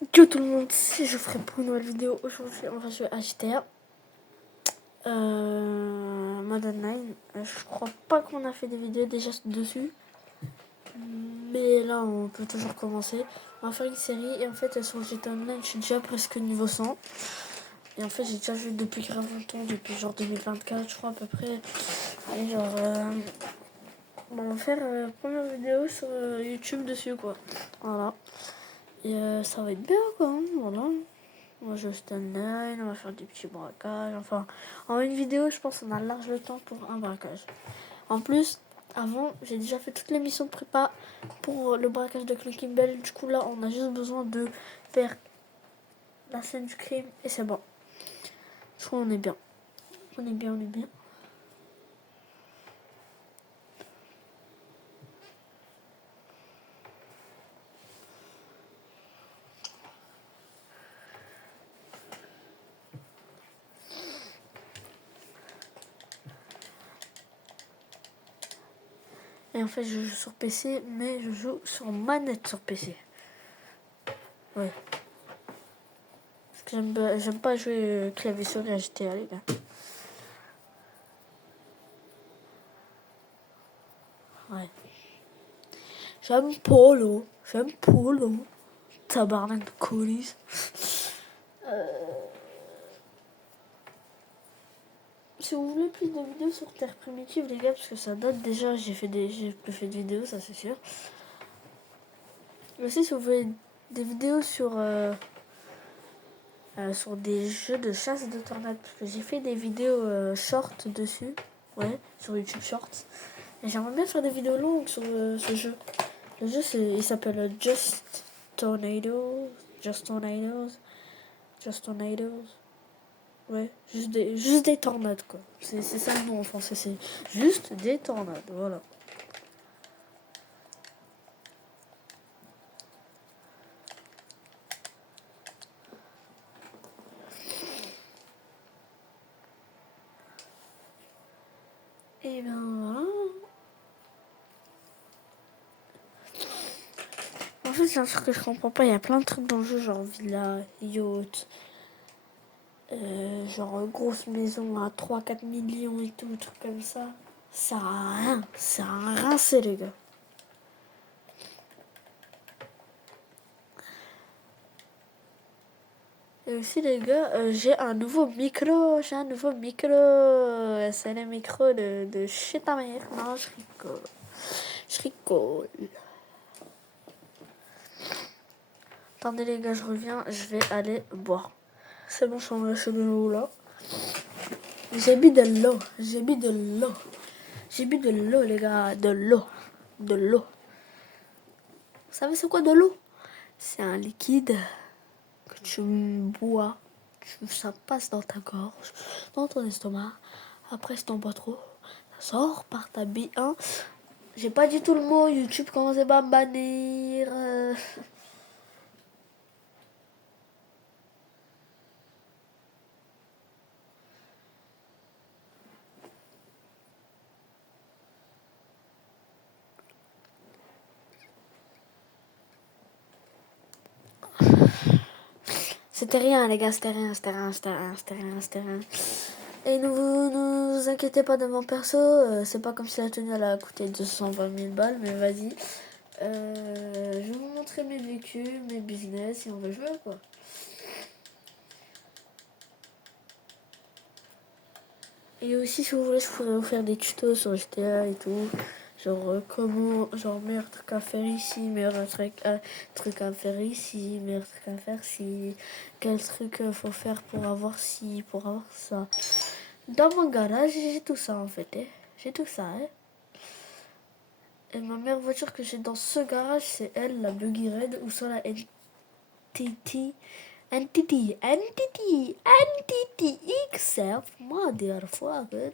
Yo tout le monde, si je ferai pour une nouvelle vidéo aujourd'hui, on va jouer à GTA Modern 9. Je crois pas qu'on a fait des vidéos déjà dessus, mais là on peut toujours commencer. On va faire une série et en fait sur GTA Online je suis déjà presque niveau 100. Et en fait j'ai déjà joué depuis grave longtemps, depuis genre 2024 je crois à peu près. Et genre on va faire première vidéo sur YouTube dessus quoi. Voilà. Et ça va être bien quoi, hein, voilà. On va jouer au Stanley, on va faire des petits braquages. Enfin, en une vidéo, je pense qu'on a large le temps pour un braquage. En plus, avant, j'ai déjà fait toutes les missions de prépa pour le braquage de Clucking Bell. Du coup, là, on a juste besoin de faire la scène du crime et c'est bon. Je crois qu'on est bien. On est bien, on est bien. Et en fait, je joue sur PC, mais je joue sur manette sur PC. Ouais. Parce que j'aime pas jouer clavier souris à GTA, les gars. Ouais. J'aime Polo. Tabarnak de colis. Si vous voulez plus de vidéos sur Terre Primitive, les gars, parce que ça date déjà, j'ai plus fait de vidéos, ça c'est sûr. Mais aussi, si vous voulez des vidéos sur des jeux de chasse de tornades, parce que j'ai fait des vidéos short dessus, ouais, sur YouTube Shorts. Et j'aimerais bien faire des vidéos longues sur ce jeu. Le jeu, il s'appelle Just Tornadoes. Ouais, juste des tornades, quoi. C'est ça le nom en français, c'est juste des tornades, voilà. Et ben voilà. En fait, c'est un truc que je comprends pas. Il y a plein de trucs dans le jeu, genre villa, yacht, genre grosse maison à 3-4 millions et tout, trucs comme ça. Ça a rien. Ça a rincé, les gars. Et aussi, les gars, j'ai un nouveau micro. C'est le micro de chez ta mère. Non, je rigole. Je rigole. Attendez, les gars, je reviens. Je vais aller boire. C'est bon, je suis en de l'eau là. J'ai bu de l'eau. J'ai bu de l'eau. J'ai bu de l'eau, les gars. De l'eau. De l'eau. Vous savez c'est quoi de l'eau? C'est un liquide que tu bois. Ça passe dans ta gorge, dans ton estomac. Après, si t'en bois trop, ça sort par ta bille. Hein. J'ai pas dit tout le mot. YouTube commencez pas à me bannir. C'était rien, les gars. C'était rien. Et ne vous inquiétez pas de mon perso, c'est pas comme si la tenue elle a coûté 220 000 balles, mais vas-y. Je vais vous montrer mes véhicules, mes business, et on va jouer quoi. Et aussi, si vous voulez, je pourrais vous faire des tutos sur GTA et tout. Genre, comment, genre, meilleur truc à faire ici, meilleur truc à faire ici, meilleur truc à faire si, quel truc faut faire pour avoir ci, pour avoir ça. Dans mon garage, j'ai tout ça en fait. Hein. J'ai tout ça. Hein. Et ma meilleure voiture que j'ai dans ce garage, c'est elle, la Buggy Red, ou soit la NTT XF, motherfucker.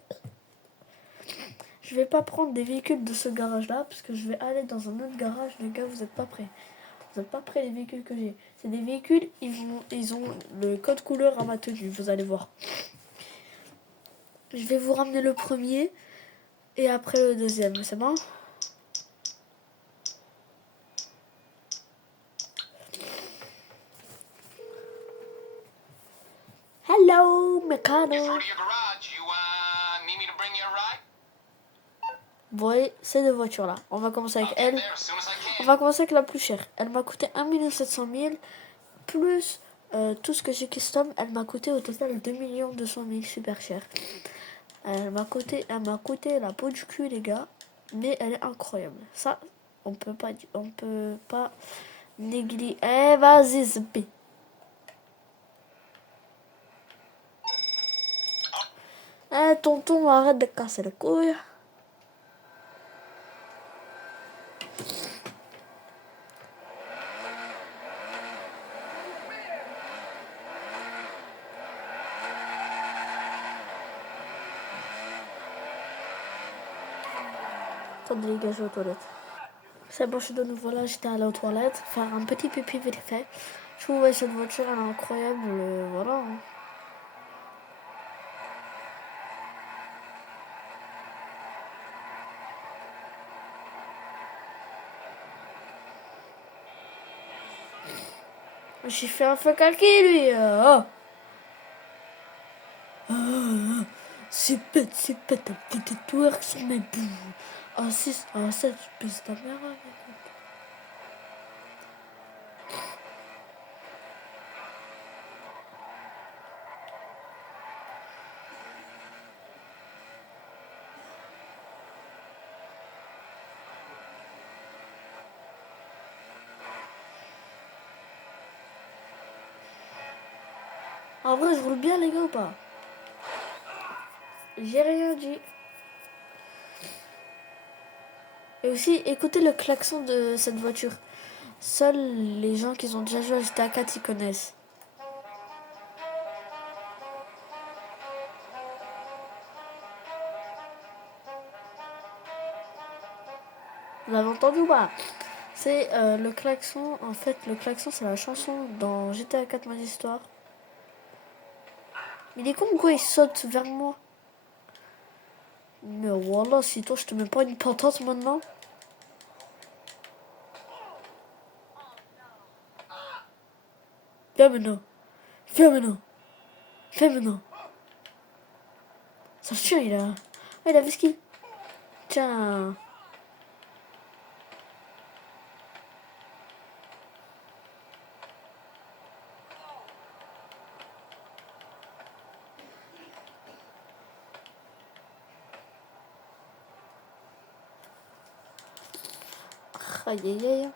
Je vais pas prendre des véhicules de ce garage-là, parce que je vais aller dans un autre garage. Les gars, vous êtes pas prêts. Vous êtes pas prêts les véhicules que j'ai. C'est des véhicules, ils ont le code couleur à ma tenue, vous allez voir. Je vais vous ramener le premier, et après le deuxième, c'est bon ? Ciao, mécano. Vous voyez, ces deux voitures-là. On va commencer avec elle. On va commencer avec la plus chère. Elle m'a coûté 1 700 000 plus tout ce que j'ai custom. Elle m'a coûté au total 2 200 000, super cher. Elle m'a coûté la peau du cul, les gars. Mais elle est incroyable. Ça, on peut pas négliger. Eh, vas-y, zp. Eh, tonton, arrête de casser les couilles. Attendez, les gars, je vais aux toilettes. C'est bon, je suis de nouveau là. J'étais allé aux toilettes, faire un petit pipi vite fait. Je trouve cette voiture, elle est incroyable. Voilà. J'ai fait un feu calqué, lui. C'est bête, elle fait des twerks sur mes bouts. Ah, 6, ah, 7, je pèse ta mère. En vrai, je roule bien, les gars, ou pas? J'ai rien dit. Et aussi, écoutez le klaxon de cette voiture. Seuls les gens qui ont déjà joué à GTA 4 y connaissent. Vous avez entendu ou pas? C'est le klaxon. En fait, le klaxon, c'est la chanson dans GTA 4 Mode Histoire. Mais il est con, quoi, il saute vers moi. Mais voilà, si toi, je te mets pas une patate maintenant. Viens maintenant. Viens maintenant. Viens maintenant. Ça chien, il a. Ah, il a vu ce qu'il. Tiens. Aïe aïe aïe.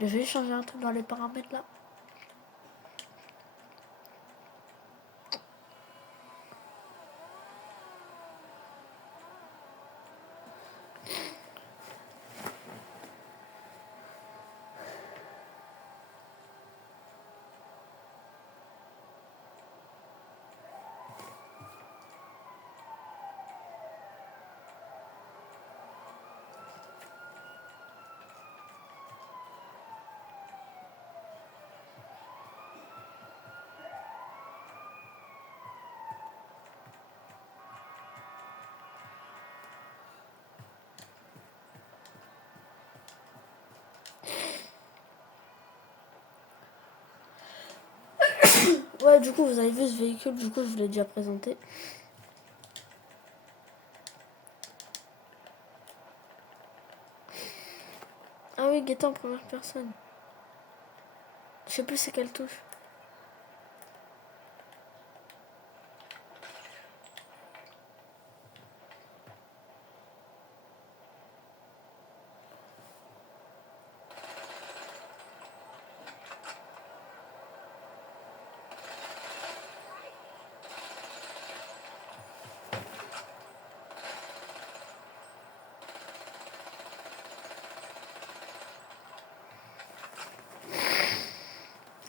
Je vais changer un truc dans les paramètres là. Ouais, du coup, vous avez vu ce véhicule, du coup, je vous l'ai déjà présenté. Ah oui, guetta en première personne. Je sais plus c'est quelle touche.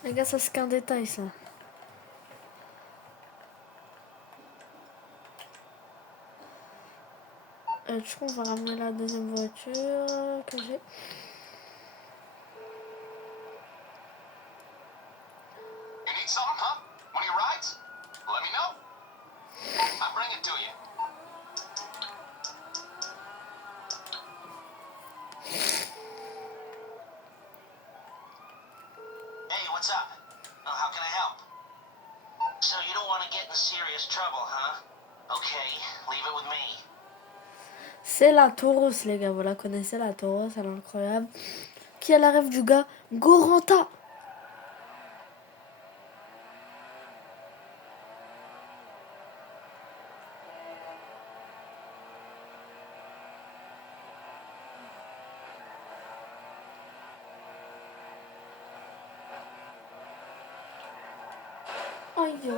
Les gars, ça c'est qu'un détail, ça. Du coup, on va ramener la deuxième voiture que j'ai. C'est la Tauros, les gars. Vous la connaissez, la Tauros, elle est incroyable. Qui a la rêve du gars? Goranta. Oh, yo.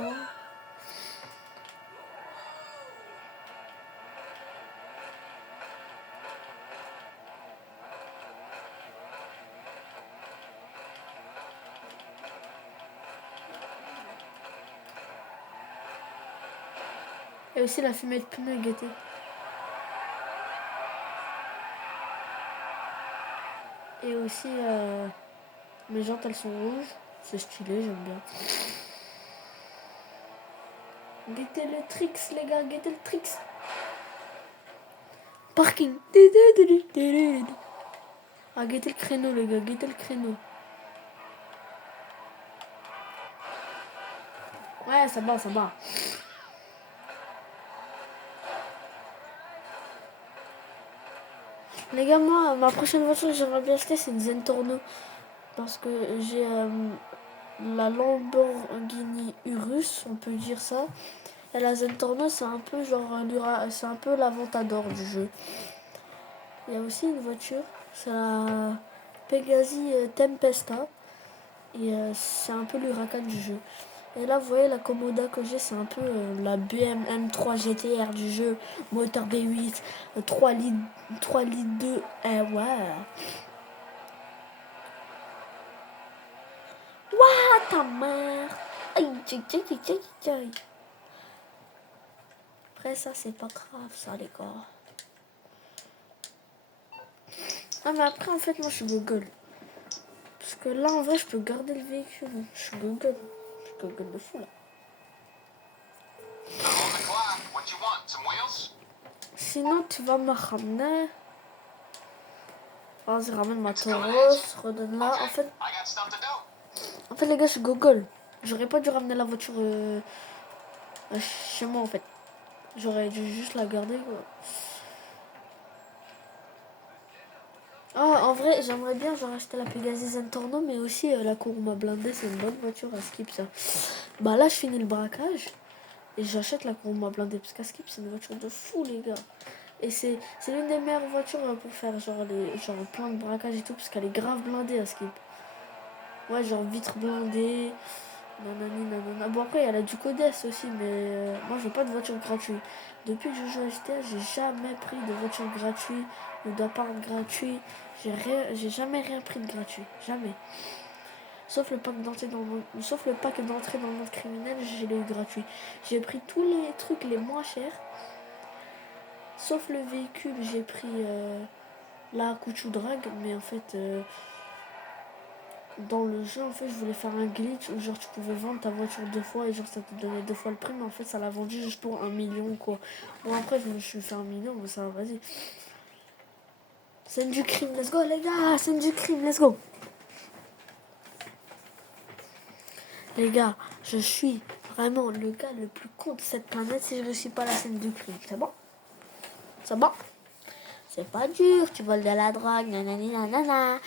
Et aussi la fumée de pneu gaieté. Et aussi, mes jantes elles sont rouges. C'est stylé, j'aime bien. Guettez le tricks, les gars, guettez le tricks. Parking. Ah, guettez le créneau, les gars, guettez le créneau. Ouais, ça va, ça va. Les gars, moi, ma prochaine voiture que j'aimerais bien acheter, c'est une Zentorno. Parce que j'ai la Lamborghini Urus, on peut dire ça. Et la Zentorno, c'est un peu genre c'est un peu l'Aventador du jeu. Il y a aussi une voiture, c'est la Pegasi Tempesta. Et c'est un peu l'Huracan du jeu. Et là, vous voyez, la Komoda que j'ai, c'est un peu la BM M3 GTR du jeu. Moteur V8, 3 litres 2. Ouais. Ah, ta mère. Aïe, aïe. Après, ça, c'est pas grave, ça, les gars. Ah, mais après, en fait, moi, je suis Google. Parce que là, en vrai, je peux garder le véhicule. Je suis Google. Je suis Google de fou, là. Sinon, tu vas me ramener. Vas-y, ramène ma Tauros, redonne-la. En fait, les gars, je suis Google. J'aurais pas dû ramener la voiture chez moi, en fait. J'aurais dû juste la garder, quoi. Ah, en vrai, j'aimerais bien genre acheter la Pegasi Zentorno, mais aussi la Kuruma blindée, c'est une bonne voiture à Skip, ça. Bah là, je finis le braquage et j'achète la Kuruma blindée, parce qu'à Skip, c'est une voiture de fou, les gars. Et c'est l'une des meilleures voitures pour faire genre plein de braquages et tout, parce qu'elle est grave blindée à Skip. Ouais, genre vitre blindée, nanani nanana. Bon, après, elle a du Codes aussi, mais moi, j'ai pas de voiture gratuite. Depuis que je joue à GTA, j'ai jamais pris de voiture gratuite ou d'appart gratuit. J'ai jamais rien pris de gratuit. Jamais. Sauf le pack d'entrée dans le monde criminel, je l'ai eu gratuit. J'ai pris tous les trucs les moins chers. Sauf le véhicule, j'ai pris la Kuchu Drag, mais en fait, dans le jeu, en fait, je voulais faire un glitch où genre tu pouvais vendre ta voiture 2 fois et genre ça te donnait 2 fois le prix, mais en fait, ça l'a vendu juste pour 1 million, quoi. Bon, après, je me suis fait 1 million, mais ça, vas-y. Scène du crime, let's go, les gars, scène du crime, let's go. Les gars, je suis vraiment le gars le plus con de cette planète si je réussis pas la scène du crime. C'est bon? C'est bon? C'est pas dur, tu voles de la drogue, nanani nanana.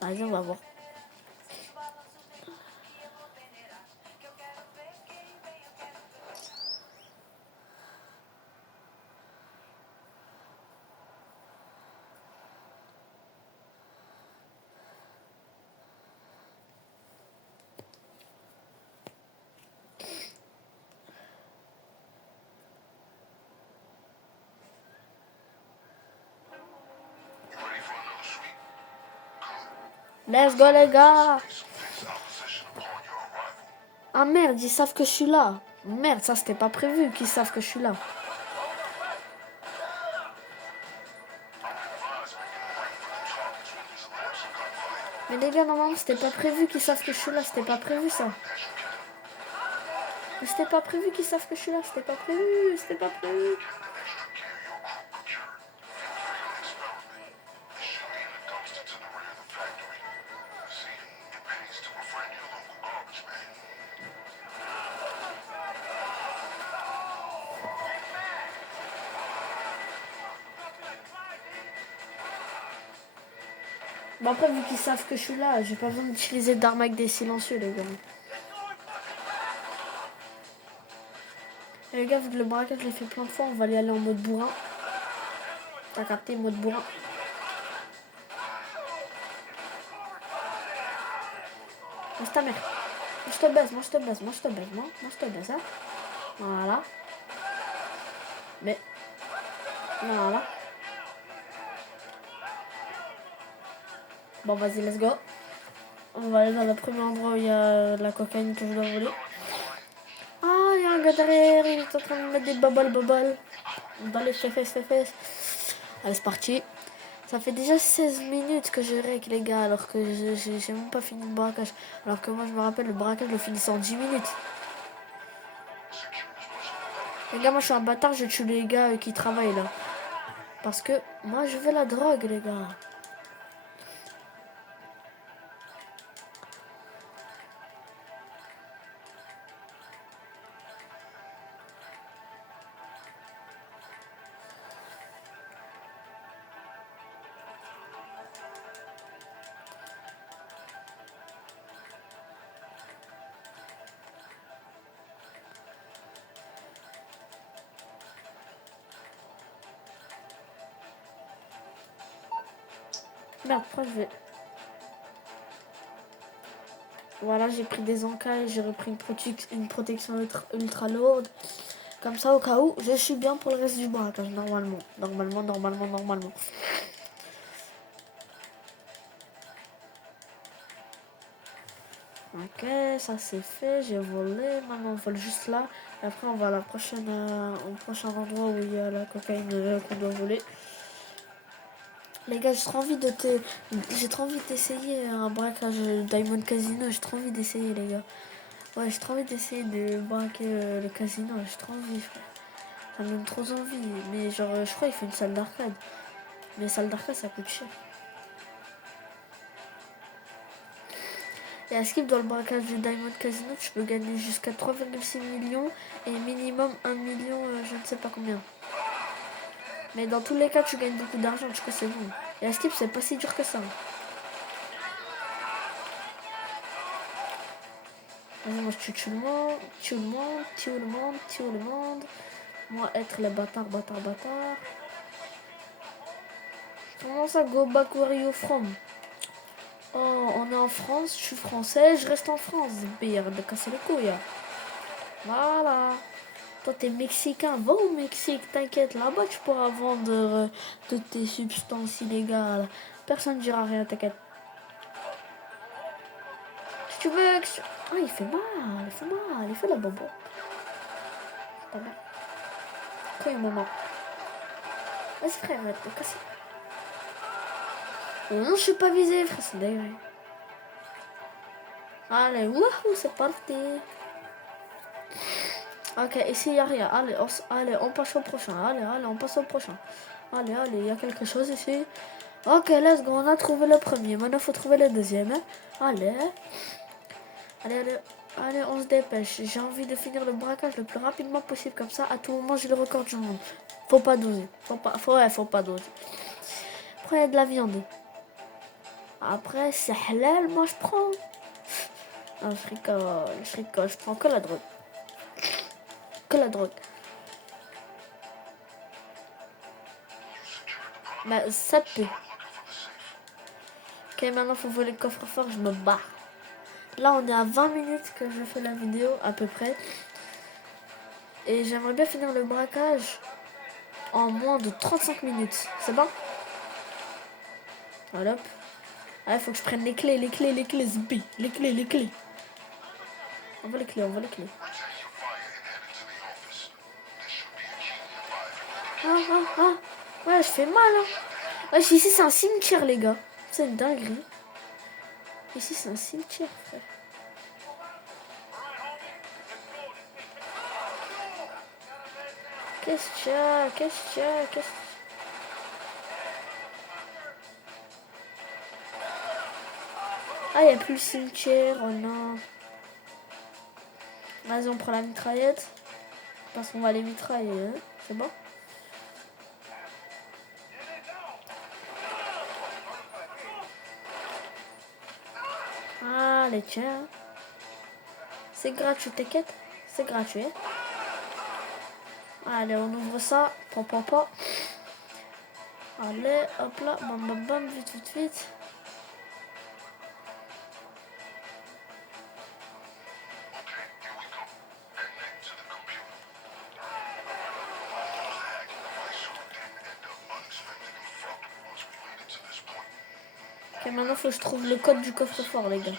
Vas-y, on va voir. Let's go, les gars. Ah merde, ils savent que je suis là. Merde, ça c'était pas prévu qu'ils savent que je suis là. Mais les gars, normalement c'était pas prévu qu'ils savent que je suis là. C'était pas prévu ça. Mais c'était pas prévu qu'ils savent que je suis là. C'était pas prévu. C'était pas prévu. Bon après, vu qu'ils savent que je suis là, j'ai pas besoin d'utiliser d'armes avec des silencieux, les gars. Et les gars, vu que le braquage, je l'ai fait plein de fois, on va y aller en mode bourrin. T'as capté, mode bourrin. Moi, ta mère. Moi, je te baise, moi, je te baise, moi, je te baise, moi, je te baise, hein. Voilà. Mais. Voilà. Bon, vas-y, let's go. On va aller dans le premier endroit où il y a la cocaïne que je dois voler. Ah, il y a un gars derrière, il est en train de mettre des bubbles. Dans les fesses. Allez, c'est parti. Ça fait déjà 16 minutes que je règle, les gars, alors que j'ai même pas fini le braquage. Alors que moi, je me rappelle, le braquage, je le finissais en 10 minutes. Les gars, moi, je suis un bâtard, je tue les gars qui travaillent là. Parce que moi, je veux la drogue, les gars. Merde, pourquoi je vais... Voilà, j'ai pris des encas et j'ai repris une protection ultra lourde. Comme ça, au cas où, je suis bien pour le reste du braquage, normalement. Normalement. Ok, ça c'est fait, j'ai volé. Maintenant, on vole juste là. Et après, on va à la prochaine, au prochain endroit où il y a la cocaïne qu'on doit voler. Les gars, j'ai trop envie d'essayer un braquage Diamond Casino. J'ai trop envie d'essayer, les gars. Ouais, j'ai trop envie d'essayer de braquer le casino. J'ai trop envie, frère. Ça me donne trop envie. Mais genre, je crois qu'il faut une salle d'arcade. Mais salle d'arcade, ça coûte cher. Et à skip dans le braquage du Diamond Casino, tu peux gagner jusqu'à 3,6 millions et minimum 1 million, je ne sais pas combien. Mais dans tous les cas, tu gagnes beaucoup d'argent, du coup c'est bon. Et à skip, c'est pas si dur que ça. Vas-y, moi je tue le monde. Moi être le bâtard. Comment ça, go back where you from? Oh, on est en France, je suis français, je reste en France. Pire de casser les couilles. Voilà. Toi, t'es mexicain, va au Mexique, t'inquiète. Là-bas, tu pourras vendre toutes tes substances illégales. Personne ne dira rien, t'inquiète. Si tu veux... Ah, il fait mal. Il fait la bobo. Pas mal. Quand il est moment. Vas-y, frère, arrête de casser. Oh non, je suis pas visé, frère, c'est dingue. Allez, wouhou, c'est parti. Ok, ici il n'y a rien. Allez, on passe au prochain. Allez, on passe au prochain. Allez, il y a quelque chose ici. Ok, let's go, on a trouvé le premier. Maintenant, il faut trouver le deuxième. Allez, on se dépêche. J'ai envie de finir le braquage le plus rapidement possible. Comme ça, à tout moment, j'ai le record du monde. Faut pas doser. Faut pas doser. Après, il y a de la viande. Après, c'est halal, moi je prends. Non, je rigole. Je prends que la drogue. Bah, ça peut. Ok, maintenant faut voler le coffre-fort, je me barre. Là, on est à 20 minutes que je fais la vidéo, à peu près. Et j'aimerais bien finir le braquage en moins de 35 minutes. C'est bon? Voilà. Ah, il faut que je prenne les clés, zbi. Les clés. On voit les clés. Ah. Ouais, je fais mal, hein. Ouais, ici, c'est un cimetière, les gars. C'est une dinguerie. Ici, c'est un cimetière, frère. Qu'est-ce qu'il y a Ah, il n'y a plus le cimetière, oh non. Vas-y, on prend la mitraillette. Parce qu'on va les mitrailler, hein. C'est bon? Allez, tiens. C'est gratuit, t'inquiète. C'est gratuit. Allez, on ouvre ça. Papa. Allez, hop là. Bam, vite. Ok, maintenant faut que je trouve le code du coffre-fort, les gars.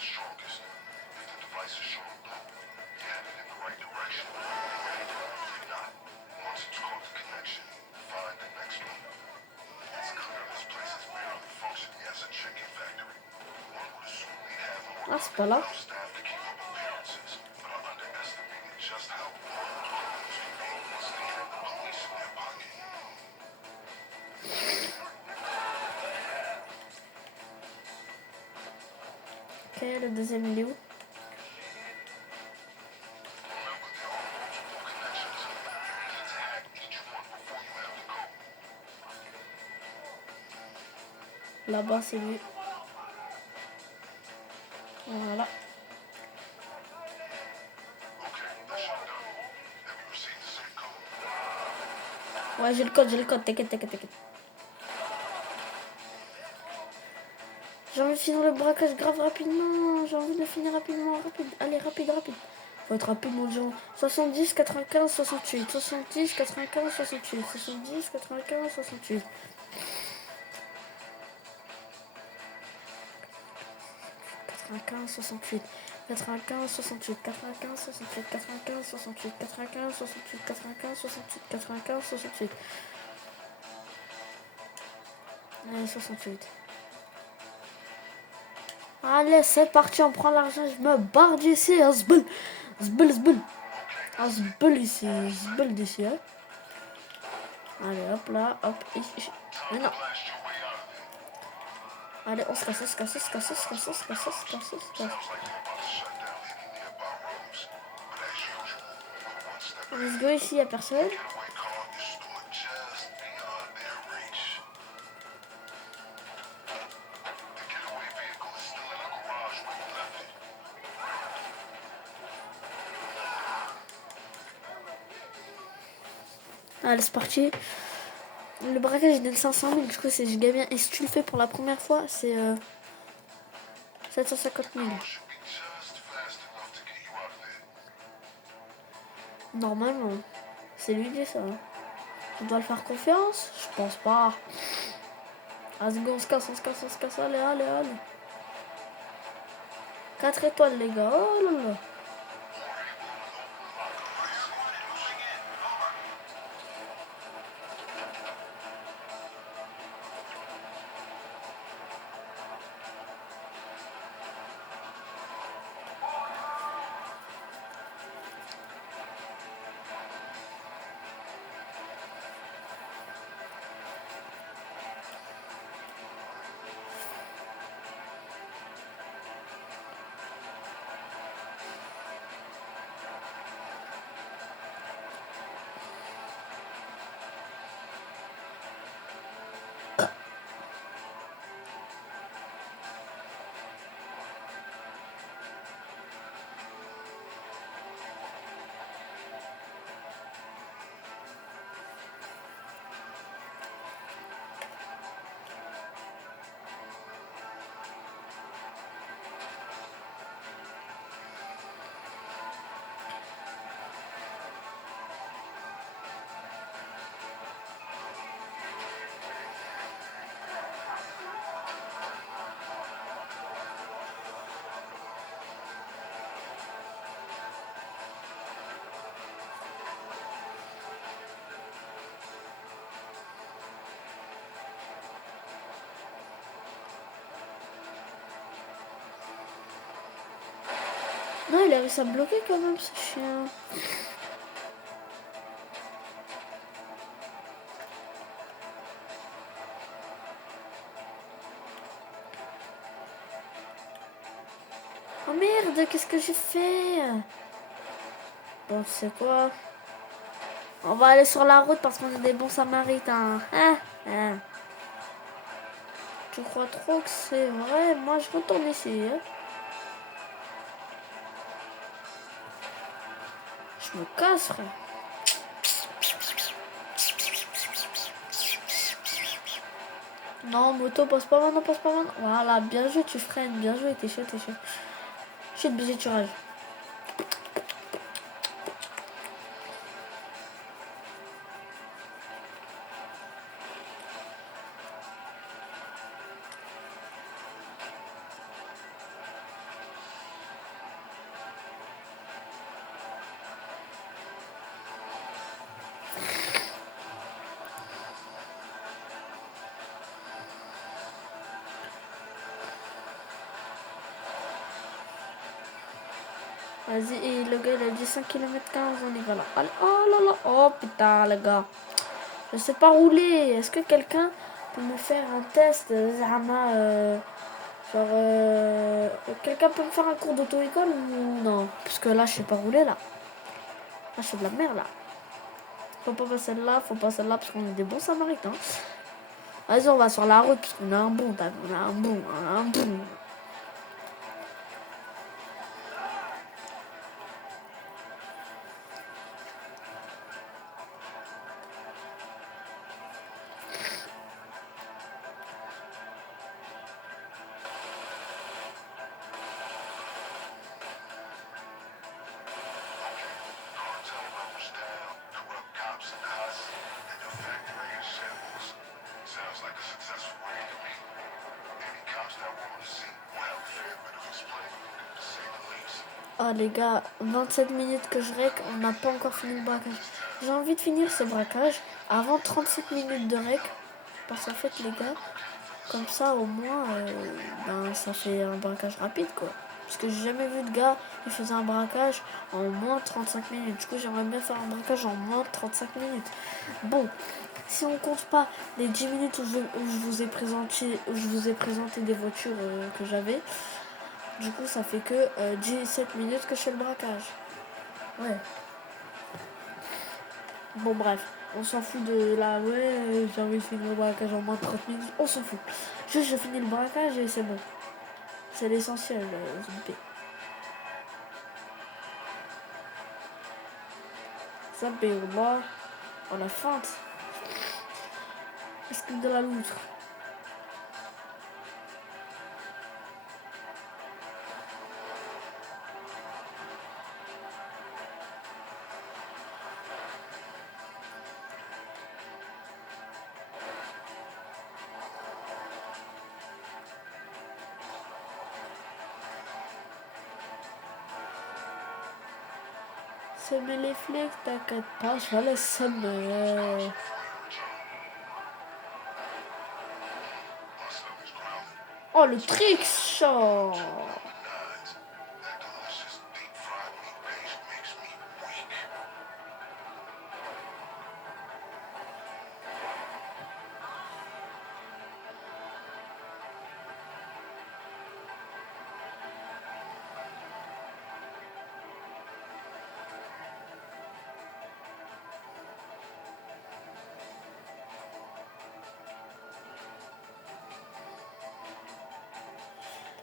Ah, c'est pas là. Ok, le deuxième il est où? Là-bas, c'est lui. Voilà. Ouais, j'ai le code, t'inquiète. J'ai envie de finir le braquage grave rapidement. J'ai envie de le finir rapidement. Allez, rapide. Faut être rapide, mon dieu. 70, 95, 68. 70, 95, 68. 70, 95, 68. 95, 68. 95, 68. 95, 68. 95, 68. 95, 68. 95, 68. 95, 68. Allez, 68. Allez, c'est parti, on prend l'argent, je me barre d'ici. Zbul. Zbul ici, zbul d'ici. Hein. Allez, hop là, hop. Mais non. Allez, on se casse. Let's go ici, y'a personne. Allez, c'est parti. Le braquage donne 500 000, du coup c'est giga bien. Et si tu le fais pour la première fois, c'est 750 000. Normalement, c'est lui qui dit ça. Tu dois le faire confiance? Je pense pas. Vas-y, on se casse. Allez. 4 étoiles, les gars. Oh là là. Non, il a réussi à me bloquer quand même, ce chien. Oh merde, qu'est-ce que j'ai fait? Bon, tu sais quoi? On va aller sur la route parce qu'on est des bons samaritains. Tu crois trop que c'est vrai? Moi, je retourne ici. Hein. Je me casse, frère. Non, moto, passe pas maintenant, passe pas maintenant. Voilà, bien joué, tu freines. Bien joué, t'es chaud, t'es chaud. Chute, baiser, tirage. Vas-y, et le gars, il a dit 5 km 15, on y va là. Allez, oh là là, oh putain, les gars. Je sais pas rouler. Est-ce que quelqu'un peut me faire un test, Zama, quelqu'un peut me faire un cours d'auto-école ou non? Parce que là, je sais pas rouler, là. Là, je fais de la merde, là. Faut pas passer là, faut pas passer là, parce qu'on est des bons samaritains. Vas-y, on va sur la route, parce qu'on a un bon, on a un bon, on a un bon. Ah les gars, 27 minutes que je rec, on n'a pas encore fini le braquage. J'ai envie de finir ce braquage avant 37 minutes de rec. Parce qu'en fait les gars, comme ça au moins, ça fait un braquage rapide quoi. Parce que j'ai jamais vu de gars qui faisait un braquage en moins de 35 minutes. Du coup j'aimerais bien faire un braquage en moins de 35 minutes. Bon, si on compte pas les 10 minutes où je vous ai présenté des voitures que j'avais. Du coup, ça fait que 17 minutes que je fais le braquage. Ouais. Bon, bref. On s'en fout de là. Ouais, j'ai envie de finir le braquage en moins de 30 minutes. On s'en fout. Juste, je finis le braquage et c'est bon. C'est l'essentiel, Zumbi. Zumbi, là. On a feinte. Est-ce que de la loutre? Semer les flics, t'inquiète pas, je vais les semer. Oh, le trick shot!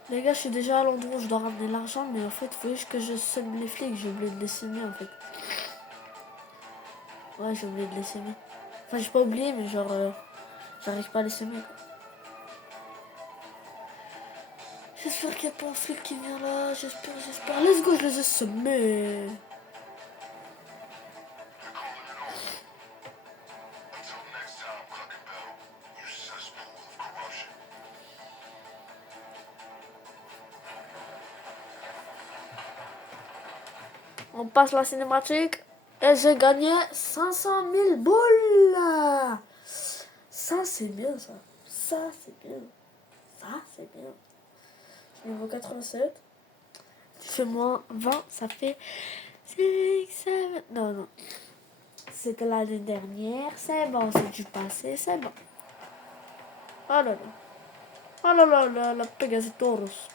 Les gars, je suis déjà à l'endroit où je dois ramener l'argent, mais en fait, il faut juste que je sème les flics. J'ai oublié de les semer en fait. Ouais, j'ai oublié de les semer. Enfin, j'ai pas oublié, mais genre, j'arrive pas à les semer. J'espère qu'il n'y a pas un flic qui vient là. J'espère. Let's go, je les ai semés. On passe la cinématique. Et j'ai gagné 500 000 boules. Ça, c'est bien, ça. Ça, c'est bien. Ça, c'est bien. Niveau 87. Tu fais moins 20, ça fait 5, 7. Non. C'était l'année dernière. C'est bon, c'est du passé, c'est bon. Oh là là. Oh là là, la Pegasus Taurus.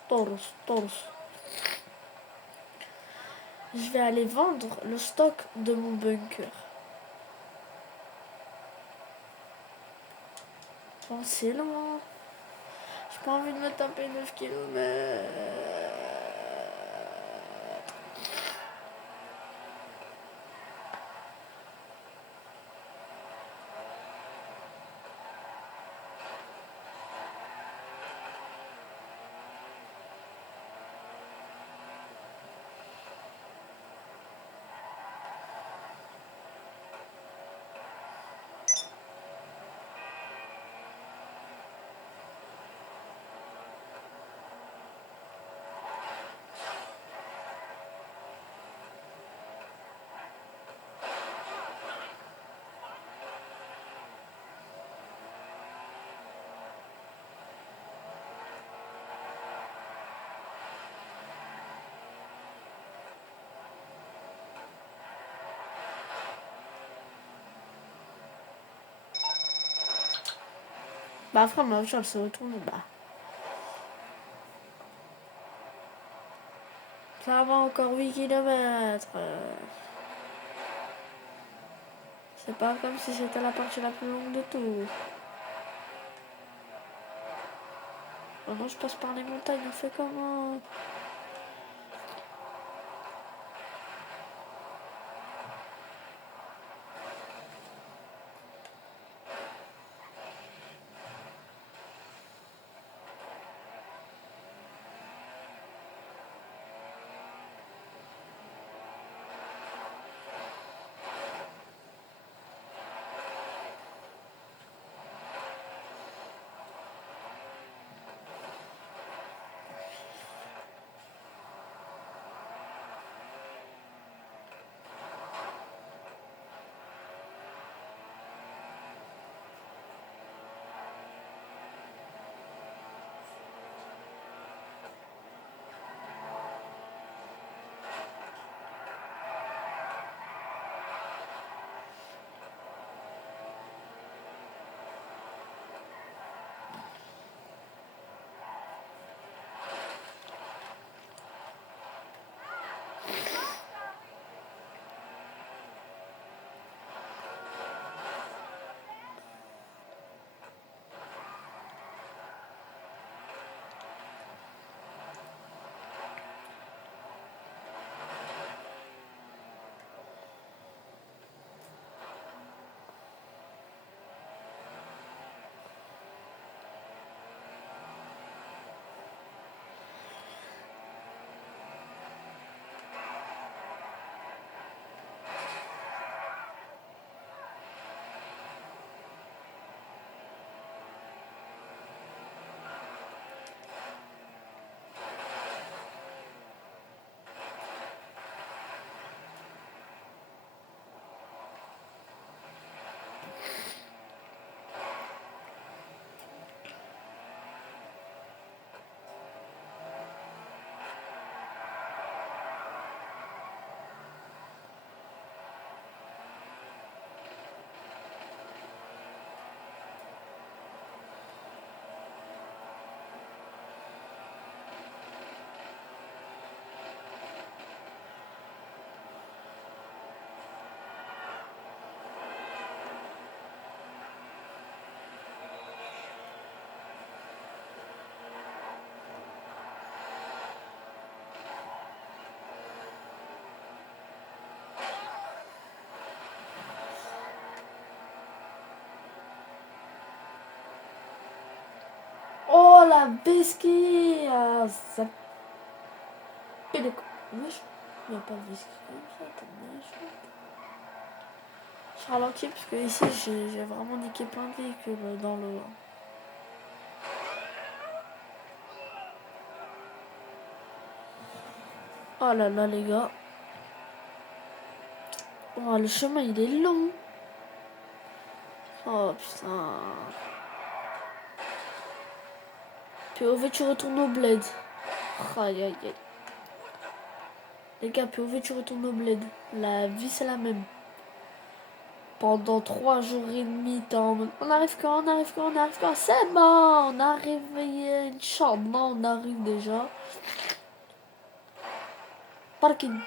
Je vais aller vendre le stock de mon bunker. Bon, c'est loin. J'ai pas envie de me taper 9 km. Bah après ma voiture elle se retourne, bah. Ça va encore 8 km. C'est pas comme si c'était la partie la plus longue de tout. Maintenant je passe par les montagnes, on fait comment? Oh la biscuit, ça fait des coups. Wesh, il n'y a pas de biscuit comme ça, t'as bien. Je ralentis parce que ici j'ai vraiment niqué plein de véhicules dans l'eau. Oh là là les gars. Oh le chemin il est long. Oh putain. Puis au fait tu retournes au bled. Aïe aïe aïe. Les gars, puis au fait tu retournes au bled. La vie c'est la même. Pendant 3 jours et demi, on arrive quand, on arrive quand, on arrive quand, c'est bon, on arrive, Inch'Allah, on arrive déjà. Parking.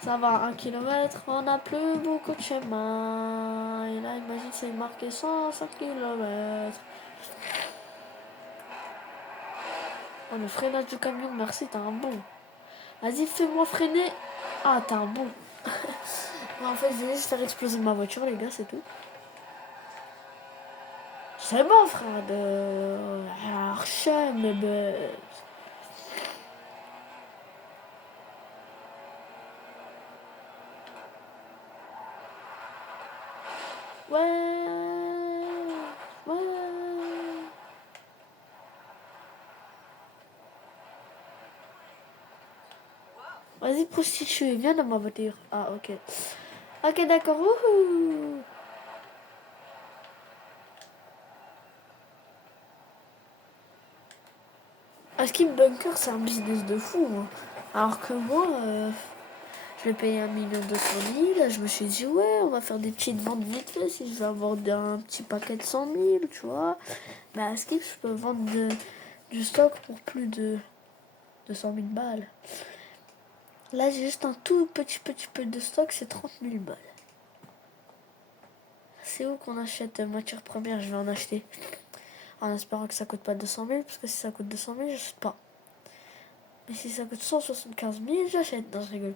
Ça va, 1 km, on n'a plus beaucoup de chemin. Et là, imagine, c'est marqué 105 km. Oh, le freinage du camion, merci, t'as un bon. Vas-y, fais-moi freiner. Ah, t'as un bon. En fait, je vais juste faire exploser ma voiture, les gars, c'est tout. C'est bon, frère, de Archem, mais ouais, ouais. Vas-y, prostituée, viens dans ma voiture. Ah, ok. Ok, d'accord. Wouhou. À Skip Bunker, c'est un business de fou. Hein. Alors que moi, je l'ai payé 1 200 000. Là, je me suis dit, ouais, on va faire des petites ventes vite fait si je vais avoir un petit paquet de 100 000, tu vois. Mais à Skip, je peux vendre du stock pour plus de 200 000 balles. Là, j'ai juste un tout petit peu de stock, c'est 30 000 balles. C'est où qu'on achète matière première? Je vais en acheter. En espérant que ça coûte pas 200 000, parce que si ça coûte 200 000, j'achète pas. Mais si ça coûte 175 000, j'achète. Non, je rigole.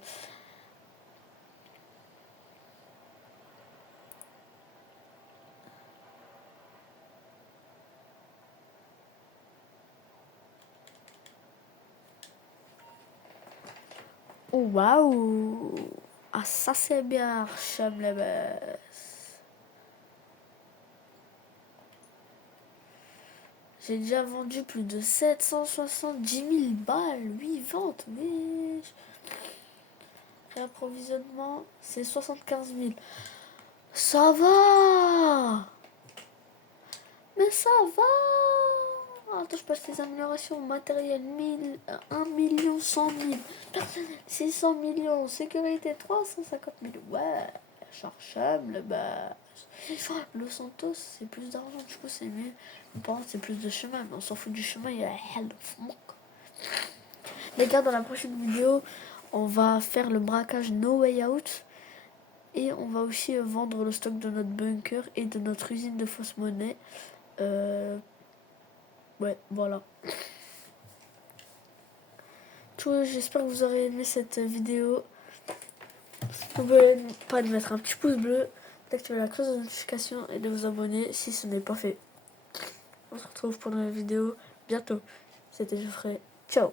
Oh, waouh! Ah, ça c'est bien, Archam la baisse. J'ai déjà vendu plus de 770 000 balles. 8 ventes, mais... Réapprovisionnement, c'est 75 000. Ça va! Mais ça va! Attends, je passe les améliorations matérielles 1 100 000. 600 millions. Sécurité 350 000. Ouais, Charcham, le bas. Los Santos, c'est plus d'argent, du coup, c'est mieux. Par contre, c'est plus de chemin, mais on s'en fout du chemin, il y a hell of money. Les gars, dans la prochaine vidéo, on va faire le braquage No Way Out. Et on va aussi vendre le stock de notre bunker et de notre usine de fausse monnaie. Ouais, voilà. J'espère que vous aurez aimé cette vidéo. N'oubliez pas de mettre un petit pouce bleu, d'activer la cloche de notification et de vous abonner si ce n'est pas fait. On se retrouve pour une nouvelle vidéo bientôt. C'était Geoffrey. Ciao.